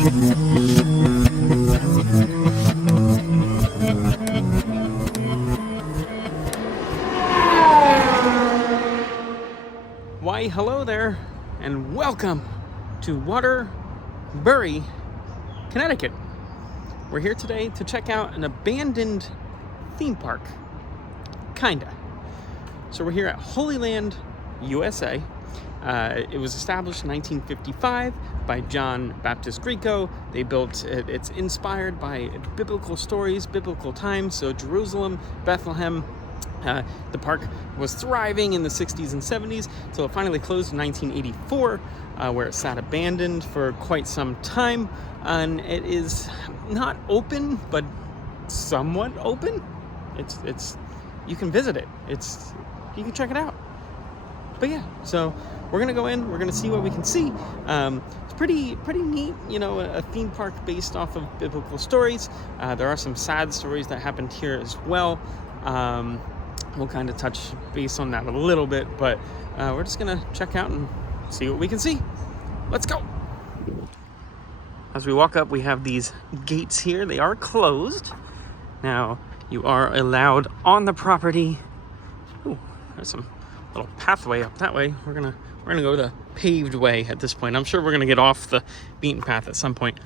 Why, hello there, and welcome to Waterbury, Connecticut. We're here today to check out an abandoned theme park. Kinda. So we're here at HolyLand USA. It was established in 1955 by John Baptist Greco. They built it, it's inspired by biblical stories, biblical times, so Jerusalem, Bethlehem. The park was thriving in the 60s and 70s until it finally closed in 1984, where it sat abandoned for quite some time. And it is not open, but somewhat open. It's you can visit it. You can check it out. But yeah, so we're gonna go in. We're gonna see what we can see. It's pretty neat, you know, a theme park based off of biblical stories. There are some sad stories that happened here as well. We'll kind of touch base on that a little bit, but we're just gonna check out and see what we can see. Let's go. As we walk up, we have these gates here. They are closed. Now, you are allowed on the property. Ooh, there's some little pathway up that way. We're gonna go the paved way at this point. I'm sure we're gonna get off the beaten path at some point.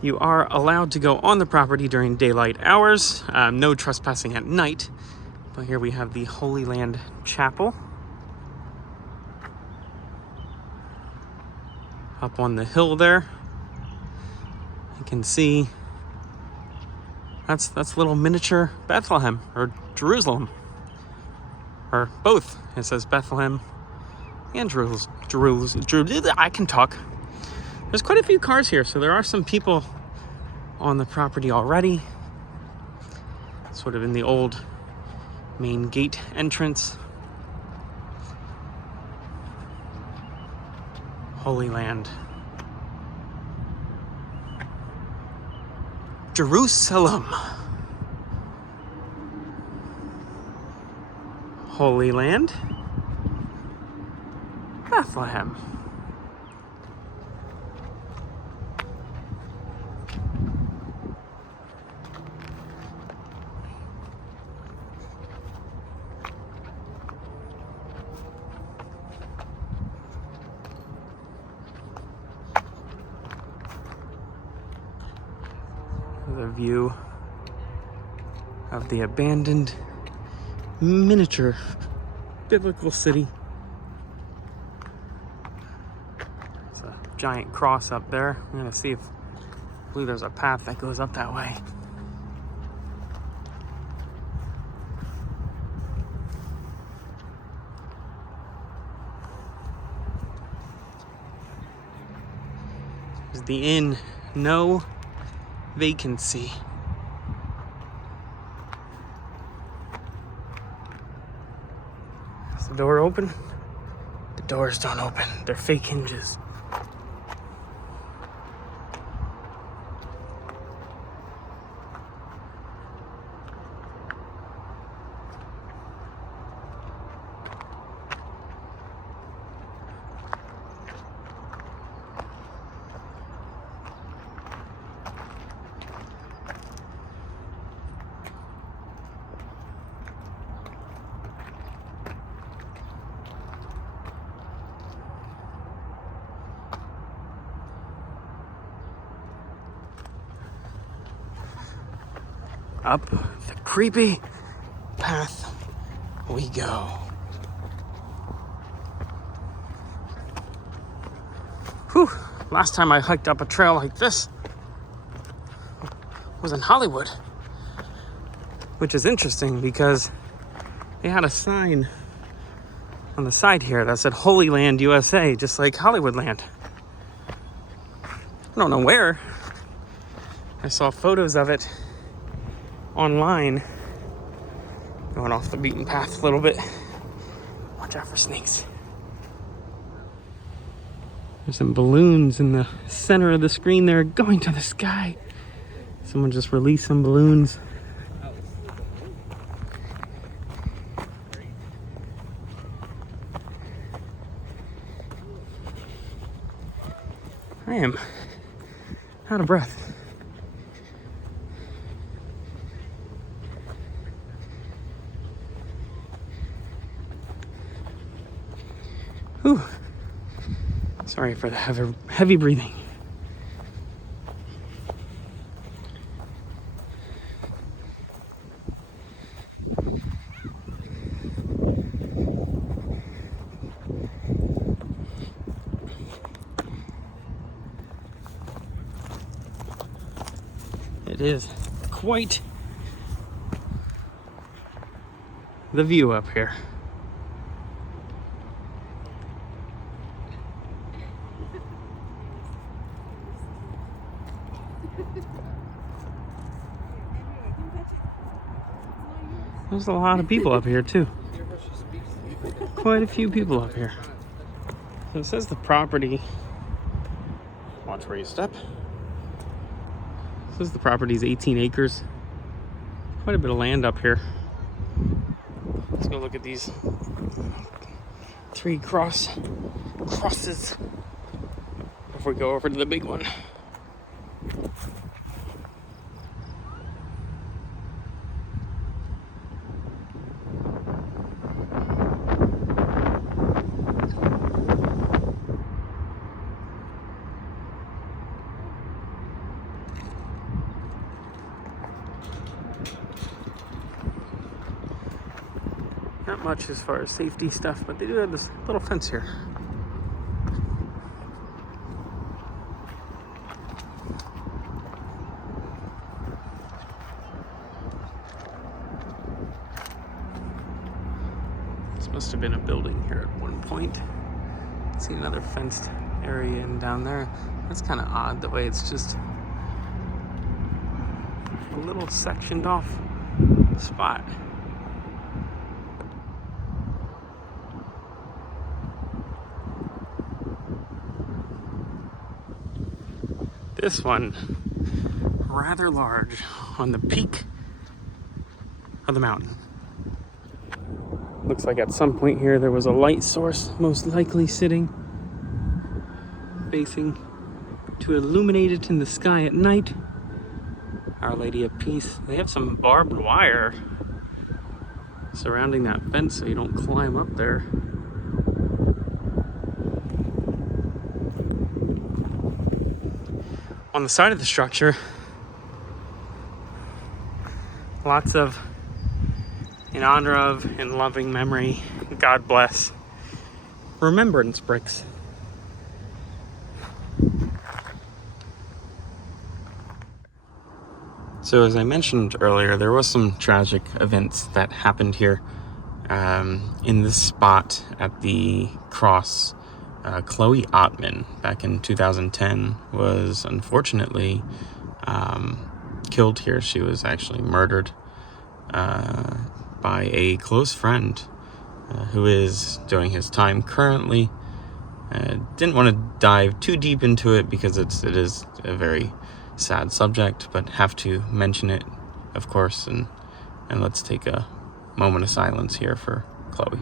You are allowed to go on the property during daylight hours. No trespassing at night. But here we have the HolyLand Chapel. Up on the hill there. You can see that's little miniature Bethlehem or Jerusalem. Or both. It says Bethlehem and Jerusalem. I can talk. There's quite a few cars here, so there are some people on the property already. Sort of in the old main gate entrance. HolyLand. Jerusalem. HolyLand. Bethlehem. The view of the abandoned miniature biblical city. There's a giant cross up there. I'm gonna see if I believe there's a path that goes up that way. There's the inn. No vacancy. Is the door open? The doors don't open. They're fake hinges. Up the creepy path we go. Whew, last time I hiked up a trail like this was in Hollywood, which is interesting because they had a sign on the side here that said HolyLand USA, just like Hollywoodland. I don't know where. I saw photos of it online. Going off the beaten path a little bit. Watch out for snakes. There's some balloons in the center of the screen there going to the sky. Someone just released some balloons. I am out of breath. Whew. Sorry for the heavy breathing. It is quite the view up here. There's a lot of people up here too. Quite a few people up here. So it says the property, watch where you step. It says the property is 18 acres. Quite a bit of land up here. Let's go look at these 3 crosses before we go over to the big one. Not much as far as safety stuff, but they do have this little fence here. This must have been a building here at one point. See another fenced area and down there. That's kind of odd the way it's just a little sectioned off spot. This one, rather large, on the peak of the mountain. Looks like at some point here there was a light source, most likely sitting, facing to illuminate it in the sky at night. Our Lady of Peace. They have some barbed wire surrounding that fence so you don't climb up there. On the side of the structure, lots of in honor of, in loving memory, God bless, remembrance bricks. So as I mentioned earlier, there was some tragic events that happened here in this spot at the cross. Chloe Ottman, back in 2010, was unfortunately killed here. She was actually murdered by a close friend who is doing his time currently. Didn't want to dive too deep into it because it is a very sad subject, but have to mention it, of course, and let's take a moment of silence here for Chloe.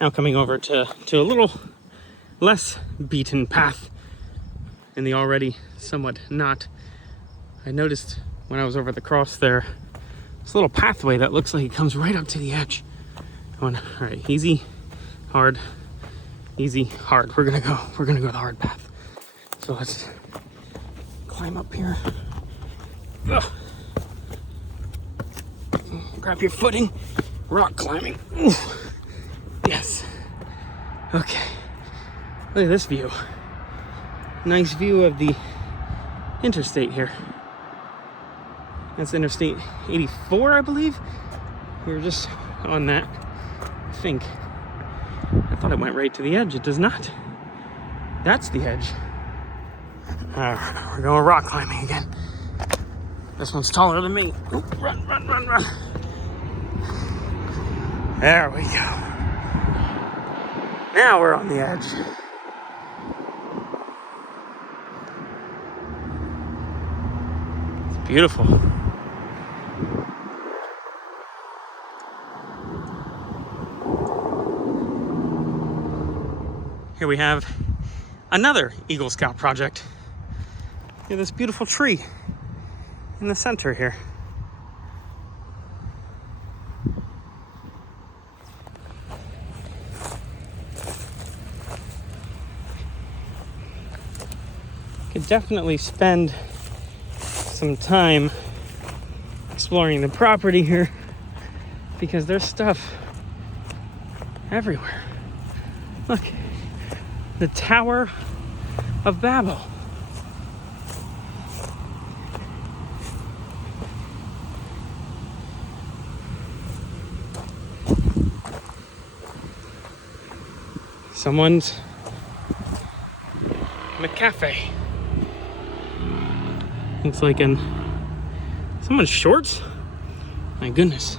Now coming over to a little less beaten path in the already somewhat not. I noticed when I was over the cross there, this little pathway that looks like it comes right up to the edge. All right, easy, hard, easy, hard. We're gonna go the hard path. So let's climb up here. Ugh. Grab your footing. Rock climbing. Ooh. Yes. Okay. Look at this view. Nice view of the interstate here. That's Interstate 84, I believe. We were just on that, I think. I thought it went right to the edge. It does not. That's the edge. We're going rock climbing again. This one's taller than me. Ooh, run, run, run, run. There we go. Now we're on the edge. It's beautiful. Here we have another Eagle Scout project. Look at this beautiful tree in the center here. Could definitely spend some time exploring the property here because there's stuff everywhere. Look, the Tower of Babel. Someone's McCafe. It's like someone's shorts? My goodness.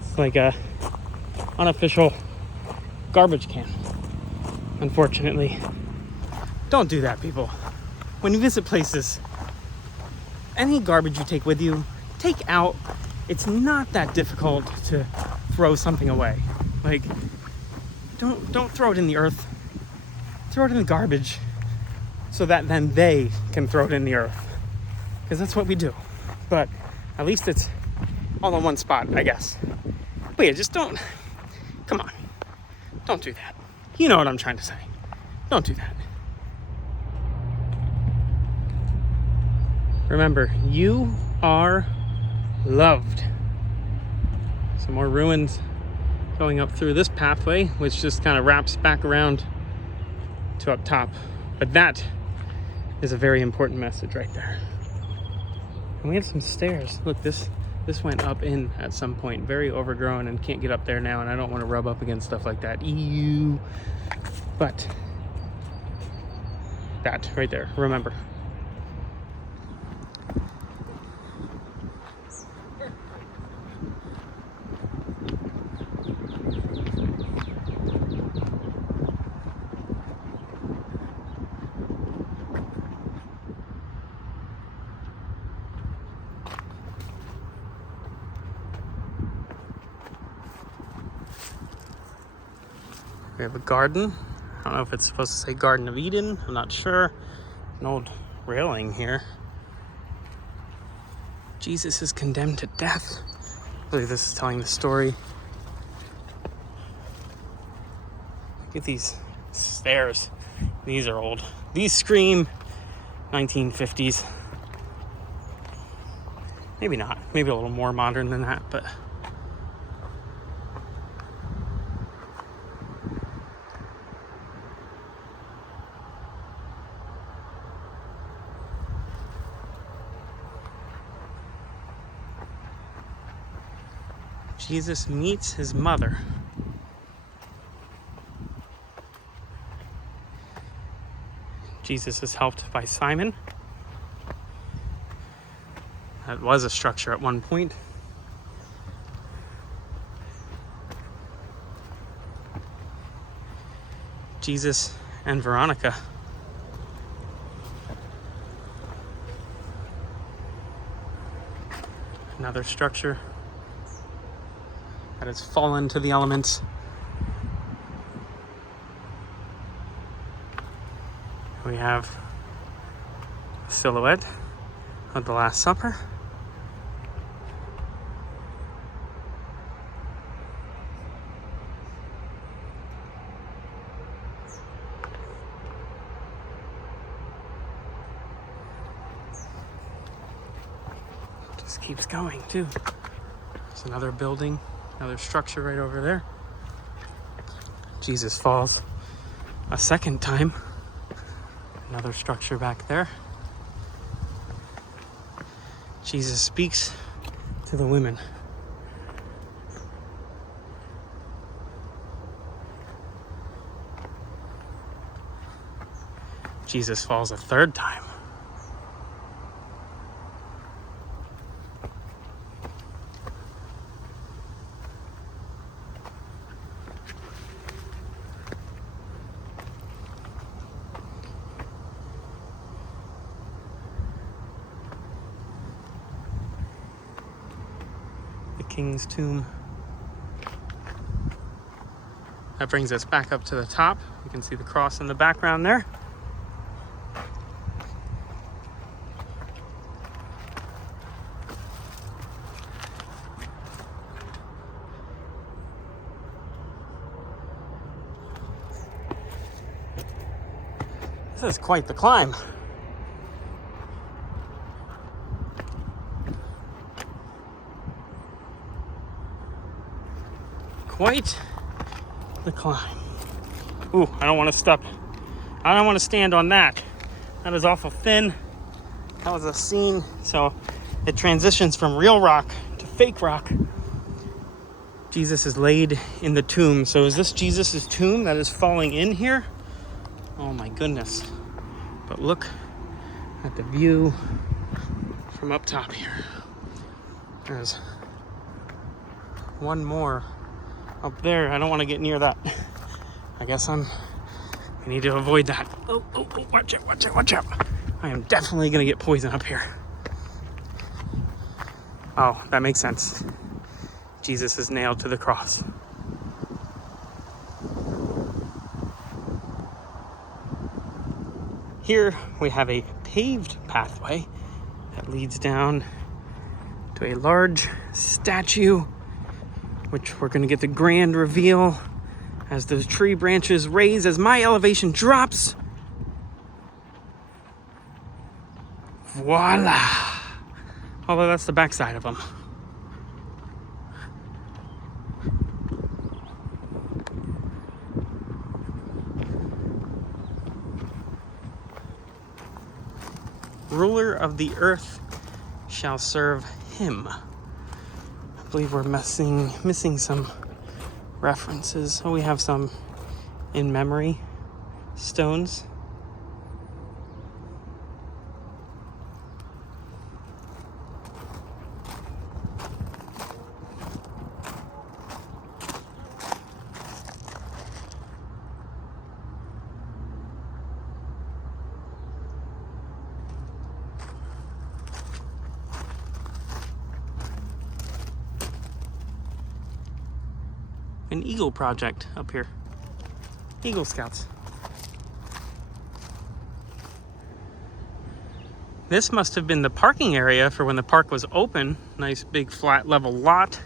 It's like a unofficial garbage can, unfortunately. Don't do that, people. When you visit places, any garbage you take with you, take out. It's not that difficult to throw something away. Like, don't throw it in the earth. Throw it in the garbage so that then they can throw it in the earth. Because that's what we do. But at least it's all in one spot, I guess. But yeah, just don't. Come on. Don't do that. You know what I'm trying to say. Don't do that. Remember, you are loved. Some more ruins going up through this pathway, which just kind of wraps back around to up top. But that is a very important message right there. And we have some stairs. Look, this went up in at some point. Very overgrown and can't get up there now, and I don't want to rub up against stuff like that. Ew. But that right there, remember. We have a garden. I don't know if it's supposed to say Garden of Eden. I'm not sure. An old railing here. Jesus is condemned to death. I believe this is telling the story. Look at these stairs. These are old. These scream 1950s. Maybe not. Maybe a little more modern than that, but Jesus meets his mother. Jesus is helped by Simon. That was a structure at one point. Jesus and Veronica. Another structure that has fallen to the elements. We have a silhouette of the Last Supper. Just keeps going too. There's another building, another structure right over there. Jesus falls a second time. Another structure back there. Jesus speaks to the women. Jesus falls a third time. King's tomb. That brings us back up to the top. You can see the cross in the background there. This is quite the climb. Quite the climb. Ooh, I don't want to step. I don't want to stand on that. That is awful thin. That was a scene. So it transitions from real rock to fake rock. Jesus is laid in the tomb. So is this Jesus's tomb that is falling in here? Oh my goodness. But look at the view from up top here. There's one more up there. I don't want to get near that. I guess I need to avoid that. Oh, watch out, watch out, watch out. I am definitely going to get poison up here. Oh, that makes sense. Jesus is nailed to the cross. Here we have a paved pathway that leads down to a large statue, which we're going to get the grand reveal as those tree branches raise, as my elevation drops. Voila! Although that's the backside of them. Ruler of the earth shall serve him. I believe we're missing some references. Oh, we have some in memory stones. An Eagle project up here. Eagle Scouts. This must have been the parking area for when the park was open. Nice big flat level lot.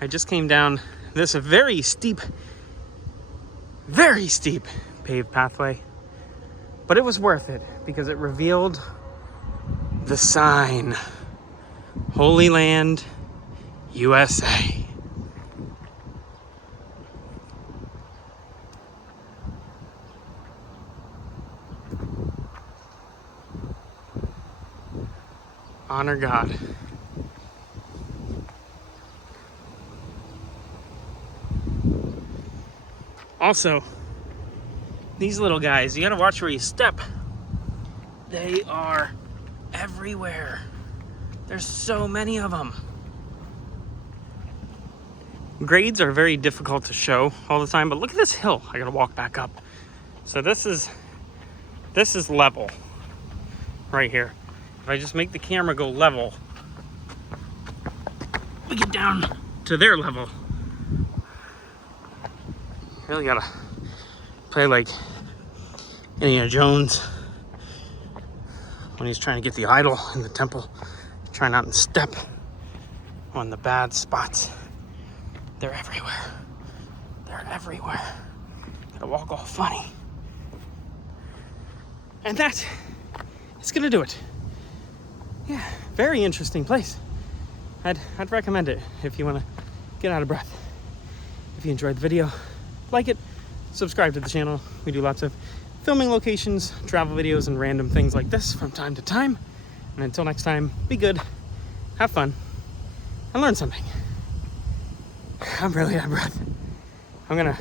I just came down this very steep paved pathway. But it was worth it because it revealed the sign. HolyLand USA. Honor God. Also, these little guys, you gotta watch where you step. They are everywhere. There's so many of them. Grades are very difficult to show all the time, but look at this hill. I gotta walk back up. So this is level right here. If I just make the camera go level, we get down to their level. Really gotta play like Indiana Jones, when he's trying to get the idol in the temple, try not to step on the bad spots. They're everywhere. They're everywhere. Gotta walk all funny. And that is gonna do it. Yeah, very interesting place. I'd recommend it if you wanna get out of breath. If you enjoyed the video, like it, subscribe to the channel. We do lots of filming locations, travel videos, and random things like this from time to time. And until next time, be good, have fun, and learn something. I'm really out of breath. I'm gonna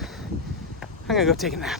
go take a nap.